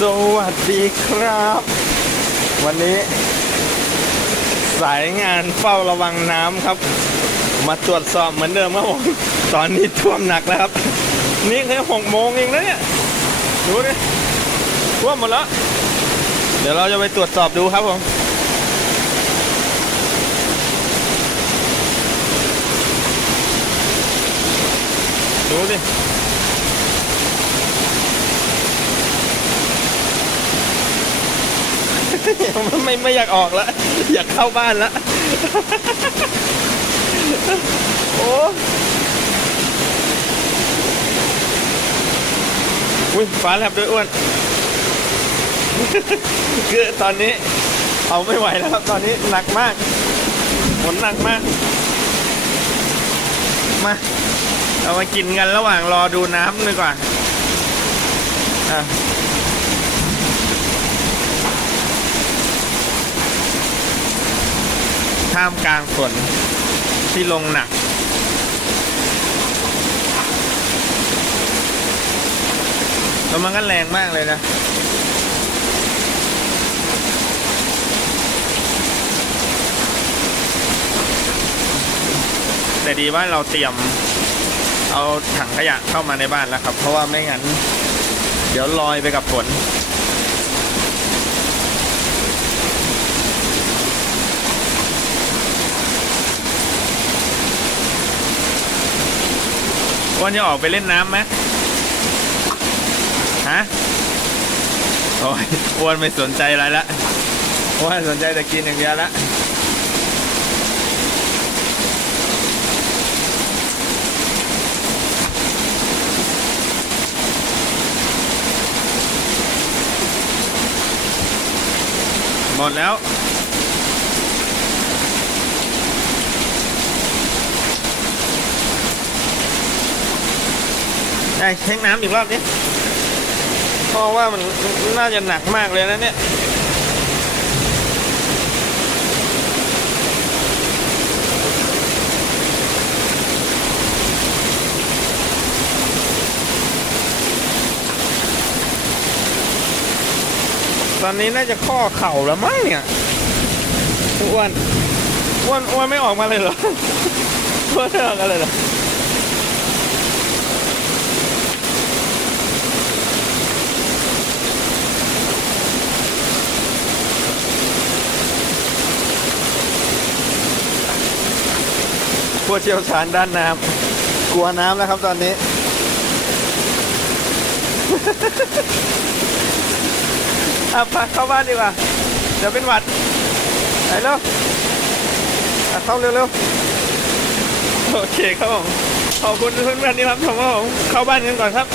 สวัสดีครับ วันนี้ สายงานเฝ้าระวังน้ำครับ มาตรวจสอบเหมือนเดิมครับผมตอนนี้ท่วมหนักแล้วครับ นี่แค่หกโมงเองนะเนี่ยดูดิท่วมหมดแล้ว เดี๋ยวเราจะไปตรวจสอบดูครับผมดูดิ ไม่ไม่อยากออกแล้วอยากเข้าบ้านแล้วโอ้อุ้ยฟ้าแลบด้วยอ้วนคือตอนนี้เอาไม่ไหวแล้วครับตอนนี้หนักมากฝนหนักมาก มาเรามากินกันระหว่างรอดูน้ำดีกว่าอะ ท่ามกลางฝนที่ลงหนัก แล้วมันก็แรงมากเลยนะ แต่ดีว่าเราเตรียมเอาถังขยะเข้ามาในบ้านแล้วครับ เพราะว่าไม่งั้น เดี๋ยวลอยไปกับฝน อ้วนจะออกไปเล่นน้ำไหมฮะโอ้ยอ้วนไม่สนใจอะไรละอ้วนสนใจแต่กินอย่างเดียวละหมดแล้ว ได้เช็คน้ำอีกรอบนี้เพราะว่ามันน่าจะหนักมากเลยนะเนี่ยตอนนี้น่าจะข้อเข่าแล้วมั้งเนี่ยอ้วนอ้วนอ้วนไม่ออกมาเลยเหรออ้วนไม่ออกมาเลยเหรอ ผู้เชี่ยวชาญด้านน้ำกลัวน้ำแล้วครับตอนนี้อะไปเข้าบ้านดีกว่า เดี๋ยวเป็นหวัดไปเร็วอะเข้าเร็วๆ โอเคครับผม ขอบคุณเพื่อนๆที่รับชมครับผม เข้าบ้านกันก่อนครับ